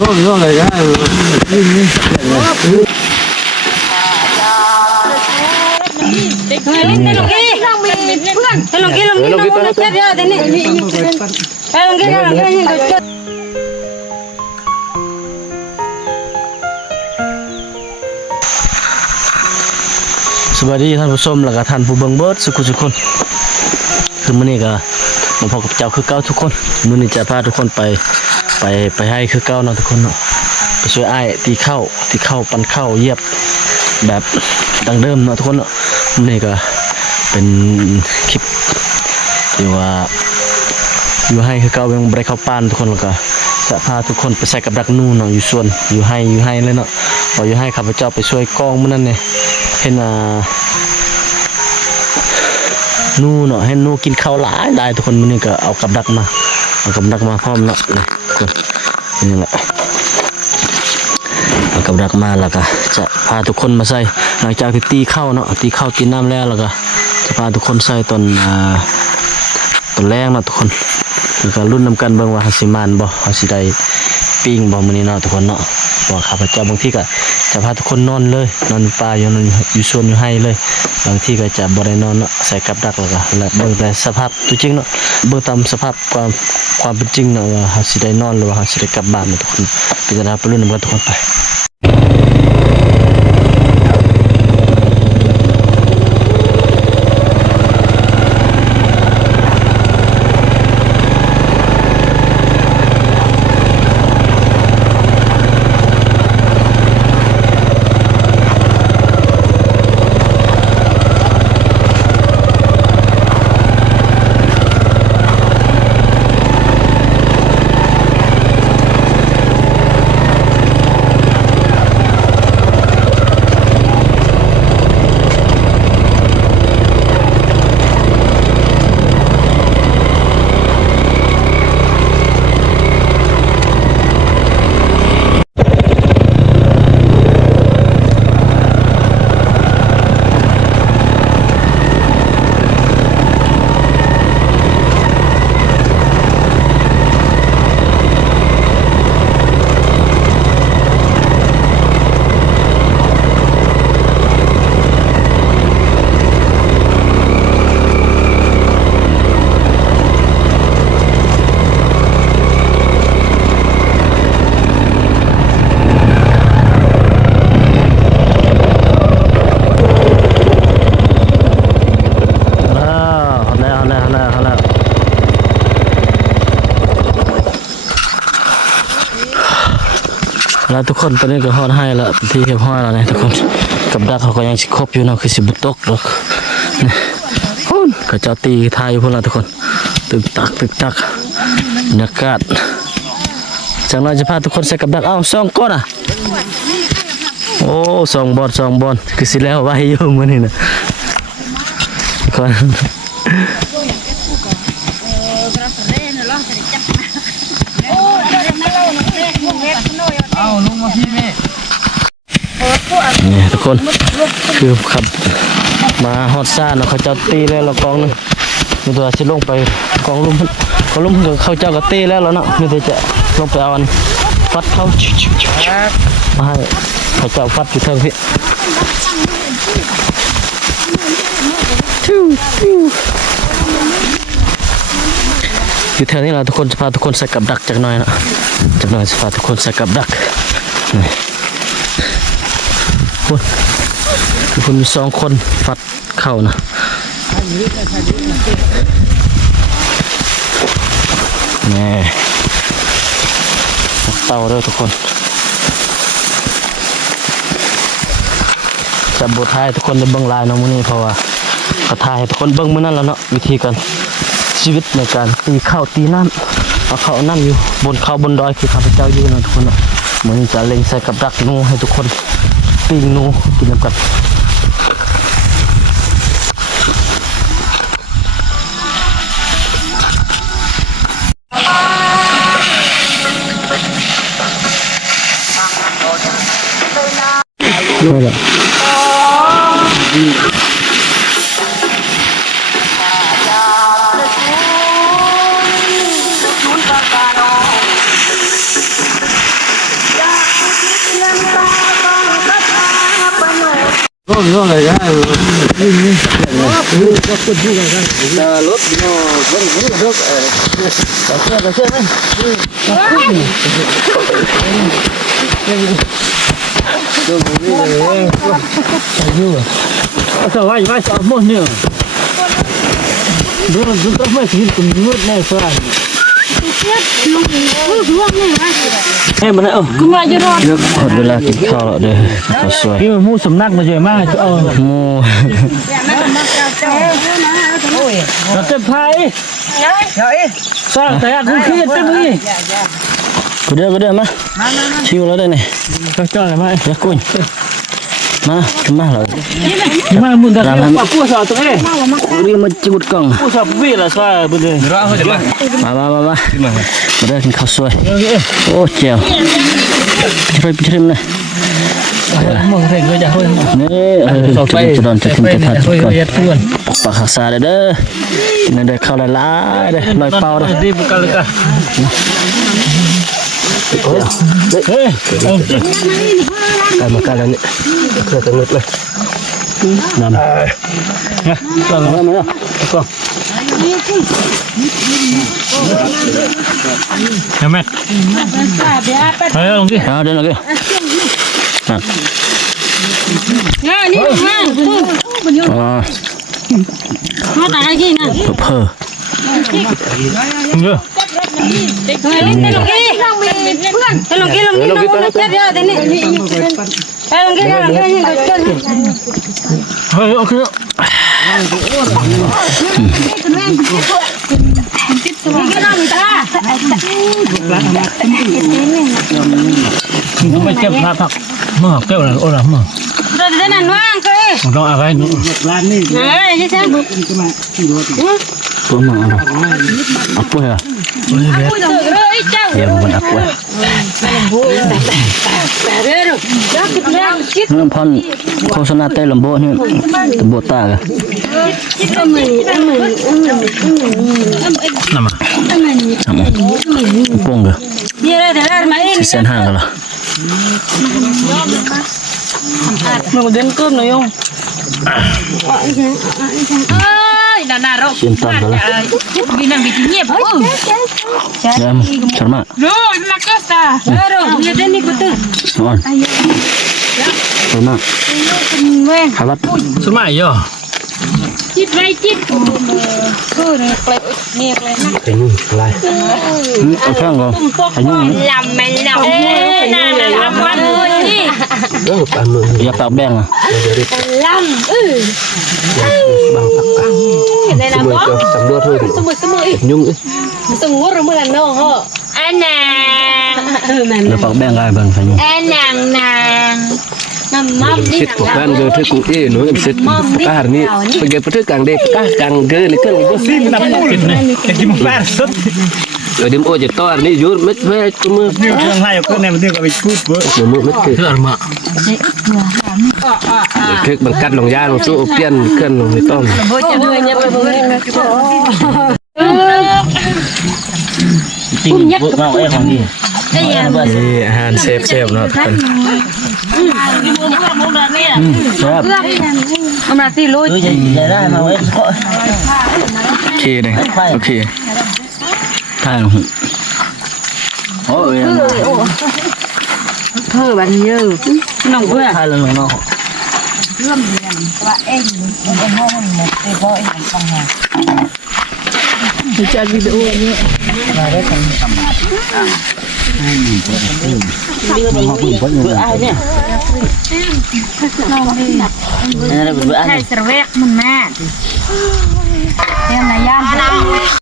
ร่วงเลยนะเด็กเลยเต้นลงกี้น้องมีเพื่อนเต้นลงกี้น้องมันเจ็บเยอะเดี๋ยวนี้เต้นลงกี้สวัสดีท่านผู้ชมและก็ท่านผู้เบิ่งเบิดสุขุทุกคนคือมื้อนี้ก็มาพบกับเจ้าคือเก่าทุกคนมื้อนี้จะพาทุกคนไปให้คือเก่าเนาะทุกคนเนาะไปช่วยอ้ายตีข้าวปั่นข้าวเยียบแบบดังเดิมเนาะทุกคนเนาะมื้อนี้ก็เป็นคลิปที่ว่าอยู่ให้คือเก่ายังบ่ได้เข้าป่านทุกคนแล้วก็จะพาทุกคนไปใส่กับดักนู่นเนาะอยู่สวนอยู่ให้เลยเนาะพออยู่ให้ข้าพเจ้าไปช่วยกองมื้อนั้นเนี่ยเห็นนู่เนาะให้นู่กินข้าวหลายได้ทุกคนมื้อนี้ก็เอากับดักมาพร้อมเนาะนี่แหละเอากับดักมาแล้วก็จะพาทุกคนมาใส่หลังจากที่ตีข้าวเนาะตีข้าวตีน้ำแล้วก็จะพาทุกคนใส่ตอนแรกเนาะทุกคนแล้วก็รุ่นนำกันเบิ่งว่าสิมานบ่สิได้ปิ้งบ่มื้อนี้เนาะทุกคนเนาะว่าข้าพเจ้าบางทีก็จะพาทุกคนนอนเลยนอนป่าอยู่สวนอยู่ให้เลยบางทีก็จะบ่ได้นอนเนาะใส่กับดักแล้วก็เบิ่งแต่สภาพตัวจริงเนาะเบิ่งตามสภาพความเป็นจริงเนาะว่าสิได้นอนหรือว่าสิได้กลับบ้านเนาะทุกคนก็จะไปรุ่นนำกันทุกคนไปแล้วทุกคนตอนนี้ก็ฮอดให้แล้วที่เรียบร้อยแล้วนะทุกคนกับดักเขาก็ยังสิครบอยู่เนาะคือสิบ่ตกหรอกนี่คนก็เจ้าตีทายอยู่พุ่นล่ะทุกคนตึกตักบรรยากาศจากนั้นจะพาทุกคนใส่กับดักเอ้า2ก้อนโอ้2บอลคือสิแล้วไว้อยู่มื้อนี้นะทุกคนนี่ทุกคนคือขับมาฮอดซ่าเนาะเขาเจ้าตีแล้วเรากองนึงมีตัวสิลงไปกองลุ่มเขาเจ้าก็ตีแล้วเนาะมีแต่จะลงไปเอาอันฟัดเขามาให้เขาเจ้าฟัดอยู่เทิงพี่อยู่แถวนี้เราทุกคนจะพาทุกคนใส่กับดักจากหน่อยนะจากหน่อยจะพาทุกคนใส่กับดักนี่คุณมี2คนฟัดเข้านะนี่เต่าด้วยทุกคนจับบทท้ายทุกคนในเบื้องลายน้องมือนี้เพราะว่าเขาถ่ายให้ทุกคนเบื้องมือนั่นแล้วเนาะวิธีการชีวิตในการตีข้าวตีน้ำเอาข้าวน้ำอยู่บนเขาบนดอยคือข้าพเจ้าอยู่นะทุกคนเนาะมือนี้จะเล็งใส่กับดักนูให้ทุกคนปิ้งนูกินน้ำกันนี่แหละ sao vậy vai sao một nữa đúng đúng các mấy cái cùng nuốt này phải em mà nè Cũng là rồi. หมดเวลากินข้าวแล้วเด้อข้าวสวย cái mà mua sắm nặng mà rồi mà หมู nó tập hai sao tại ăn cũng kia tập đi กูเด้อมาชิวแล้วได้นี่ cho là mai เดี๋ยวกุ้ยมาขึ้นมาเลย nhưng mà muốn đặt quả cua sao tụi này เรียกมาจุดกล่อง cua sao bị là sao bây giờ มาเด้อกินข้าวสวยโอ้เจียวไปชิมเลย mừng thành người già thôi นี่จะโดนจะขึ้นจะทัด thôi ก่อน người tuần ปากหักษาเด้อกินได้ข้าวหลายๆเด้อลอยเป่าเด้อ đi buka leka eh การมาการแล้วนี่เครื่องกันนึกเลยน้ำ sao mà nữa con em mẹ thấy không đi เอาเดินเลย Nha, đi nha. อ๋อ Nó tại đây gì nè. เพ้อ chưa Rồi lên đây lồng kia. Cái lồng kia nó chết ra thế này. Cái lồng kia như cái chân. thôi ok Cái đó người ta. không phải chém lát thật mà kêu là ô lắm mà Rồi thế này ngoan cơ. không có ai nữa Này, chứ sao? ตัวมาเอาป่วยอ่ะ Rồi cháu. เดี๋ยวมันเอาป่วย Rồi. Đó kịp ra chít. เรื่องพอนโฆษณาเต้ลำโบนี่ตะโบตากะ nằm à ป่งกะ Đi ra thế là máy. สิเส้นห่างกันล่ะ Mà có đến cơm nữa không? Ơi, đà rồi. เสียนตันกันล่ะ Vì làm việc nghiệp. เดี๋ยวฉันมา Rồi, mà cái ta. Rồi, giờ đến đi của tư. นอนฉันมา Quen. หาวัด số mày giờ Chít vay chít. Thôi, này, nghiệp này. ไอ้นี่อะไรเอาช่างก่อนไอ้นี่ Làm mày làm. Ê, này là làm ăn thôi đi. อย่าปากแบงอ่ะ Làm. Cái này là bó. Sumur. ยุ่ง Sumur rồi mới là nông hả? Anh nàng. อย่าปากแบงอะไรบ้างใส่ยุ่ง Anh nàng. Mâm đi Xịt của bạn gơ thức cũng ế nói em xịt cả hạt ní bây giờ thức càng đẹp cả càng gơ này càng có xin nằm thịt này cái gì mà ba sốt ở đêm ô giờ to ní rút mất về cũng mưa nhiều trường hay có này mà đưa vào bị cút với rồi mưa mất kì thưa mà thức bằng cắt lòng da một số tiền cân lòng người to bố cho người nhập vào người จริงพวกเราไอ้ของนี่ นี่อาหารเซฟเซฟเนาะทุกคน ครับ hôm nay thì lôi จะได้มาไว้ก็ โอเคเลยโอเค ถ่ายลงโอ้ย thơ bạn như nòng vừa ถ่ายลงเนาะ cho video như aiเนี่ยนี่เป็นเบอร์ thay sờ vẹt mình nè em là giam